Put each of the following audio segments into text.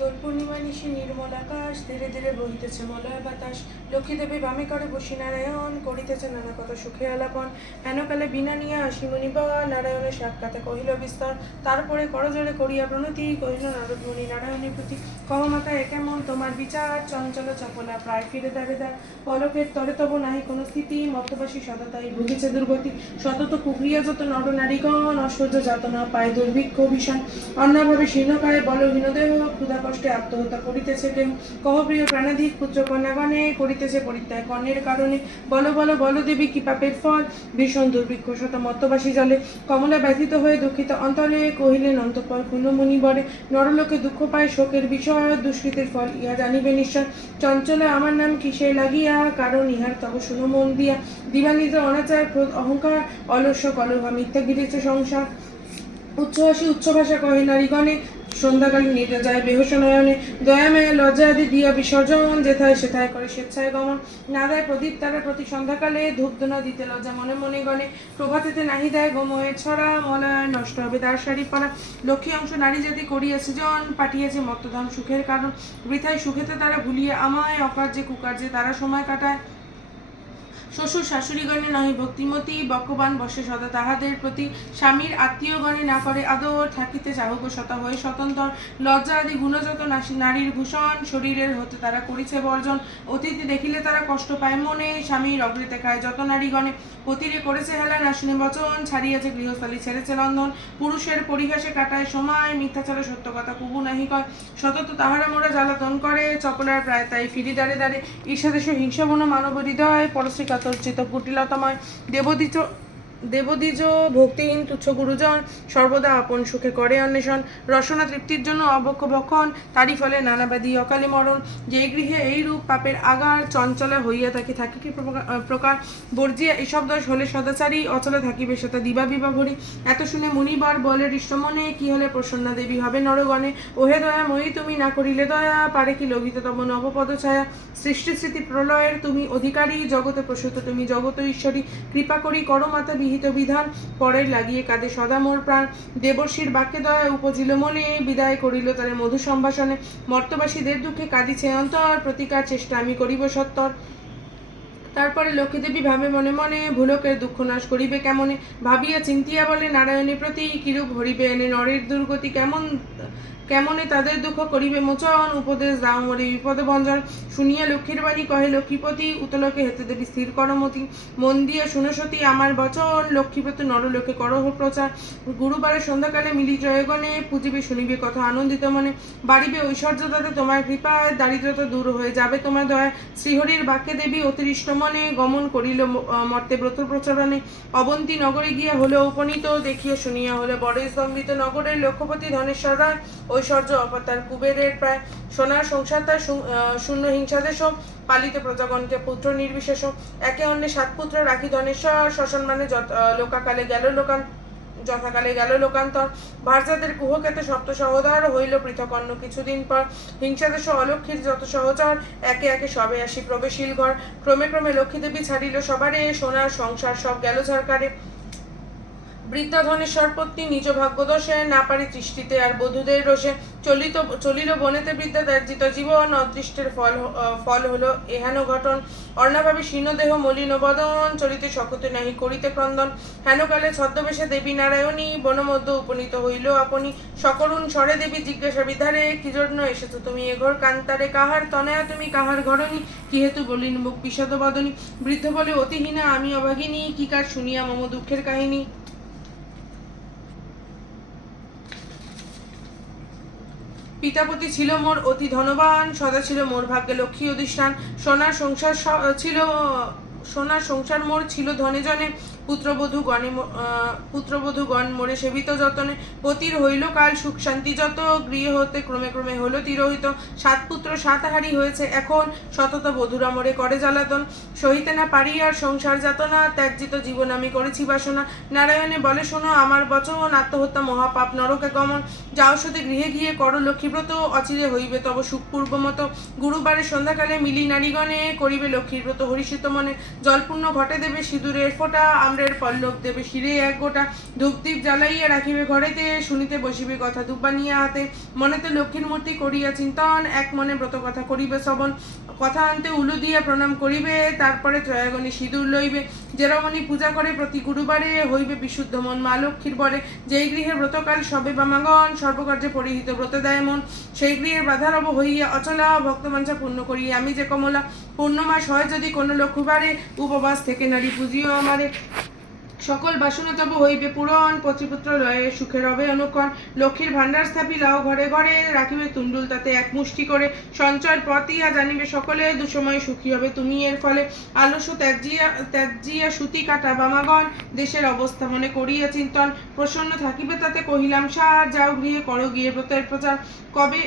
দোল পূর্ণিমা নিশি নির্মল আকাশ, ধীরে ধীরে বহিতেছে মলয় বাতাস। লক্ষ্মীদেবী বামে করে বসি নারায়ণ, করিতেছে নানা কত সুখে আলাপন। হেনকালে বিনা নিয়া আসিমণি পাওয়া নারায়ণের সাক্ষাতে কহিল বিস্তর। তারপরে করজোরে করিয়া প্রণতি, কহিল, নারদমণি, নারায়ণের প্রতি কহ মাতা এ কেমন? তোমার বিচার চঞ্চল চপলা প্রায় ফিরে দাঁড়ে দাঁড়। পলকের তরে তব নাহি কোনো স্থিতি মর্তবাসী সততাই ভুগিছে দুর্গতি। সতত কুক্রিয়া যত নর নারীগণ ঐশ্বর্য যাতনা পায় দুর্ভিক্ষ ভীষণ অন্যভাবে শীর্ণকায় বলহীন দেহ ক্ষুধা কষ্টে আত্মহত্যা করিতেছে কেহ কহ প্রিয় প্রাণাধিক পুত্র কন্যাগণে করিতেছে পরিত্যাগ। কর্ণের কারণে বল বল বল দেবী কি পাপের ফল? ভীষণ দুর্ভিক্ষ শত মত্তবাসী জলে। কমলা ব্যথিত হয়ে দুঃখিত অন্তরে কহিলেন, অন্তঃপর কুলমণি বরে, নরলোকে দুঃখ পায় শোকের বিষয়, দুষ্কৃতের ফল ইহা জানিবে নিশ্চয়। চঞ্চল, আমার নাম কিসে লাগিয়া? কারণ ইহার তব শুনো মন দিয়া। দিবানিত অনাচার, ক্রোধ, অহংকার অলস্য কলহ, মিথ্যা গিরেছে সংসার। উচ্চহাসী উচ্চ ভাষা কহে নারীগণে সন্ধ্যাকালীন নিতে যায় বেহস নয়নে দয়াময় লজ্জা আদি দিয়া বিসর্জন যেথায় সেথায় করে স্বেচ্ছায় গমন। না দেয় প্রদীপ তারা প্রতি সন্ধ্যাকালে ধূপদনা দিতে লজ্জা মনে মনে গণে প্রভাতেতে নাহি দেয় গোময়ের ছড়া, মলয় নষ্ট হবে তার শাড়ি পরা লক্ষ্মী অংশ নারী জাতি করিয়াছে জন পাঠিয়েছে মত্তধন সুখের কারণ। বৃথায় সুখেতে তারা ভুলিয়ে আমায় অকার্যে কুকার্যে তারা সময় কাটায়। শ্বশুর শাশুড়িগণে নহে ভক্তিমতী বকবান বসে সদা তাহাদের প্রতি স্বামীর আত্মীয়গণে না করে আদর থাকিতে চাহুক শতা হয়ে স্বতন্ত্র লজ্জা আদি গুণযত নারীর ভূষণ শরীরের হতে তারা করিছে বর্জন। অতিথি দেখিলে তারা কষ্ট পায় মনে, স্বামীর অগ্রিতে খায় যত নারীগণে। পতিরে করেছে হেলা নাশিনী বচন, ছাড়িয়াছে গৃহস্থলী, ছেড়েছে লন্ধন পুরুষের পরিহাসে কাটায় সময়, মিথ্যাচারে সত্য কথা কুবু নাহি কয়। সতত তাহারা মোরা জ্বালাতন করে, চপলার প্রায় তাই ফিরি দাঁড়ে দাঁড়ে ঈর্ষাদেশ হিংসাবন মানব হৃদয়, পরশ্রী কাতর্চিত কুটিলতময় দেবদিচ দেবদ্বিজ, ভক্তিহীন তুচ্ছ গুরুজন, সর্বদা আপন সুখে করে অন্বেষণ। রসনা তৃপ্তির জন্য অবক্ষ ভক্ষণ তারই ফলে নানাবাদী অকালে মরণ। যে গৃহে এই রূপ পাপের আগার চঞ্চলা হইয়া থাকে থাকে কি প্রকা- প্রকার? বর্জিয়া, এসব দোষ হলে সদাচারী, অচলে থাকিবে সেটা দিবা বিবা ভরি। এত শুনে মুনিবার বলে হৃষ্টমনে কি হলে প্রসন্না দেবী হবে নরগণে? ওহে দয়া মই তুমি না করিলে দয়া, পারে কি লোভিত তব নবপদ ছায়া? সৃষ্টি স্মৃতি প্রলয়ের তুমি অধিকারী, জগতে প্রসূত তুমি জগত ঈশ্বরী। কৃপা করি, করো মাতা বিহিত বিধান, পরের লাগিয়ে কাঁদে সদা মোর প্রাণ। দেবর্ষীর বাক্যে দয়া উপজিল মনে, বিদায় করিল তারে মধু সম্ভাষণে। মর্তবাসীদের দুঃখে কাঁদিছে অন্তর, প্রতিকার চেষ্টা আমি করিব সত্তর। তারপরে লক্ষ্মীদেবী ভাবে মনে মনে, ভুলকের দুঃখ নাশ করিবে কেমনে? ভাবিয়া চিন্তিয়া বলে নারায়ণের প্রতি কিরূপ হরিবে? এনে নরের দুর্গতি কেমন কেমনে তাদের দুঃখ করিবে? মোচন উপদেশ দাও মরে বিপদে ভঞ্জন শুনিয়া লক্ষ্মীর বাণী কহে, লক্ষ্মীপতি, উতলকে হেতে দেবী স্থির করমতি। মন দিয়ে শুনসতী আমার বচন। লক্ষ্মীপতি নরলোকে করহ প্রচার। গুরুবারে সন্ধ্যাকালে মিলি জয়গণে, পুজিবে, শুনিবে কথা আনন্দিত মনে। বাড়িবে ঐশ্বর্য তাতে তোমার কৃপায়, দারিদ্রতা দূর হয়ে যাবে তোমার দয়া শ্রীহরির বাক্যে দেবী অতিরিষ্ট মনে গমন করিল মর্তে ব্রত প্রচারণে অবন্তী নগরে গিয়া হলো উপনীত, দেখিয়া শুনিয়া হলো বড় স্তম্ভিত নগরের লক্ষ্যপতি ধনেশ্বর রায়। ঐশ্বর্য অপতার কুবেরের প্রায় সোনার সংসার তার শূন্য হিংসাদেশ পালিত প্রজাগণকে পুত্র নির্বিশেষ একে অন্যে সাত পুত্র রাখি ধনেশ্বর মানে যত- লোকাকালে গেল লোকান যথাকালে গেল লোকান্তর। ভারজাদের কুহকেতে সপ্ত সহোদর হইল পৃথক অন্য কিছুদিন পর। হিংসাদেশ অলক্ষীর যত সহচর একে একে সবে আসি প্রবেশীল ঘর। ক্রমে ক্রমে লক্ষ্মীদেবী ছাড়িল সবারে, সোনার সংসার সব গেল ঝরকারে। বৃদ্ধা ধনেশ্বর পত্নী নিজ ভাগ্যদোষে না পারি তৃষ্টিতে, আর বধূদের রোষে চলিত, চলিল বনেতে বিদ্যা ত্যাজিত জীবন অদৃষ্টের ফল ফল হলো এহেন ঘটন। অর্ণাভাবে শীর্ণদেহ মলিন বদন, চলিতে শকতে নাহি, করিতে ক্রন্দন। হেনকালে ছদ্মবেশে দেবী নারায়ণী, বনমধ্য উপনীত হইল আপনি। সকরুণ স্বরে দেবী জিজ্ঞাসা, বিধারে, কি জন্য এসেছ তুমি এ ঘর কান্তারে? কাহার তনয়া তুমি, কাহার ঘরনি কি হেতু বলিন মুখ বিষাদ বদনী বৃদ্ধ বলে, অতিহীনা আমি অভাগিনী, কি কার শুনিয়া মম দুঃখের কাহিনী? পিতাপতি ছিল মোর অতি ধনবান, সদা ছিল মোর ভাগ্যে লক্ষ্মী অধিষ্ঠান। সোনার সংসার ছিল, সোনার সংসার মোর ছিল ধনে জনে। পুত্রবধূ গণে পুত্রবধূ গণ মোরে সেবিত যতনে, পতির হইল কাল সুখ শান্তি। যত গৃহ হতে ক্রমে ক্রমে হলো তিরোহিত। সাত পুত্র সাতহারি হয়েছে। এখন সতত বধুরা মোরে করে জ্বালাতন। সহিতে না পারি আর সংসার যাতনা ত্যাগজিত জীবন আমি করেছি বাসনা। নারায়ণে বলে, শোনো, আমার বচন, আত্মহত্যা মহাপাপ নরকে গমন। যাও সতে গৃহে গিয়ে করো লক্ষ্মীব্রত। অচিরে হইবে তব সুখপূর্ব মতো। গুরুবারে সন্ধ্যাকালে মিলি নারীগণে করিবে লক্ষ্মীর ব্রত হরিষিত মনে। জলপূর্ণ ঘটে দেবে সিঁদুরের ফোঁটা। ব্রহ্মাণ্ডের পল্লব দেবে শিরে এক গোটা। ধূপদীপ জ্বালাইয়া রাখিবে ঘরেতে, শুনিতে বসিবে কথা দুব্বানিয়া হাতে। মনেতে লক্ষ্মীর মূর্তি করিয়া চিন্তন, এক মনে ব্রত কথা করিবে শ্রবণ কথা আনতে উলু দিয়া প্রণাম করিবে, তারপরে ত্রয়াগণী সিঁদুর লইবে। যে রমণী পূজা করে প্রতি গুরুবারে হইবে বিশুদ্ধ মন মা লক্ষ্মীর বরে। যেই গৃহে ব্রতকাল সবে বামাগণ সর্বকার্যে পরিহিত ব্রত দেয় মন। সেই গৃহের বাধারব হইয়া অচলা ভক্তমাঞ্চা পূর্ণ করি আমি যে কমলা। পূর্ণমাস হয় যদি কোনো লক্ষ্মীবারে, উপবাস থেকে নারী পুজিও আমারে। সকল বাসনা তব হইবে পূরণ পতিপুত্র লয়ে সুখে রবে অনুক্ষণ লক্ষ্মীর ভাণ্ডার স্থাপিলাও ঘরে ঘরে, রাখিবে তুণ্ডুল তাতে এক মুষ্টি করে। সঞ্চয় পথ ইহা জানিবে সকলে, দুসময় সুখী হবে তুমি এর ফলে। আলস্য ত্যাজিয়া ত্যাজিয়া সুতি কাটা বামাগণ, দেশের অবস্থা মনে করিয়া চিন্তন। প্রসন্ন থাকিবে তাতে কহিলাম, সার, যাও গৃহে, করো গিয়ে ব্রতের প্রচার। কবে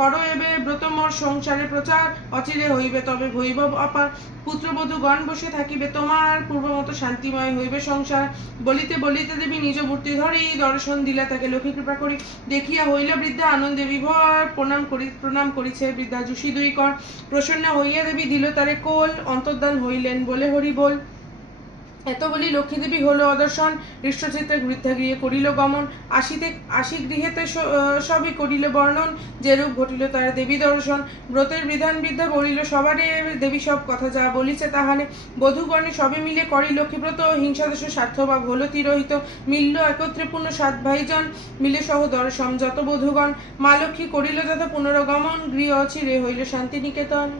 করো এবে ব্রত মোর সংসারে প্রচার। অচিরে হইবে তবে বৈভব অপার। পুত্রবধূ গণ বসে থাকিবে তোমার। পূর্বমত শান্তিময় হইবে সংসার। বলিতে বলিতে দেবী নিজ মূর্তি ধরি দর্শন দিলা তাকে লক্ষ্মী কৃপা করি। দেখিয়া হইল বৃদ্ধা আনন্দে বিভর প্রণাম করি, প্রণাম করিছে বৃদ্ধা যুষি দুই কর। প্রসন্ন হইয়া দেবী দিল তারে কোল অন্তর্দান হইলেন বলে হরি বল। এত বলি লক্ষ্মী দেবী হলো অদর্শন হৃষ্টচিত্তে বৃদ্ধা গৃহে করিল গমন আসিতে আশি গৃহেতে সবই করিল বর্ণন, যেরূপ ঘটিল তার দেবী দর্শন, ব্রতের বিধান বিদ্যা বলিল সবারে দেবী সব কথা যা বলিছে তাহানে, বধূগণে সবে মিলে করি লক্ষ্মীব্রত হিংসাদশ স্বার্থভাব হলো তিরোহিত, মিলল একত্রে পূর্ণ সাত ভাইজন, মিলে সহ দর্শন যত বধূগণ, মা লক্ষ্মী করিল যথা পুনরগমন, গৃহ অচিরে হইল শান্তিনিকেতন।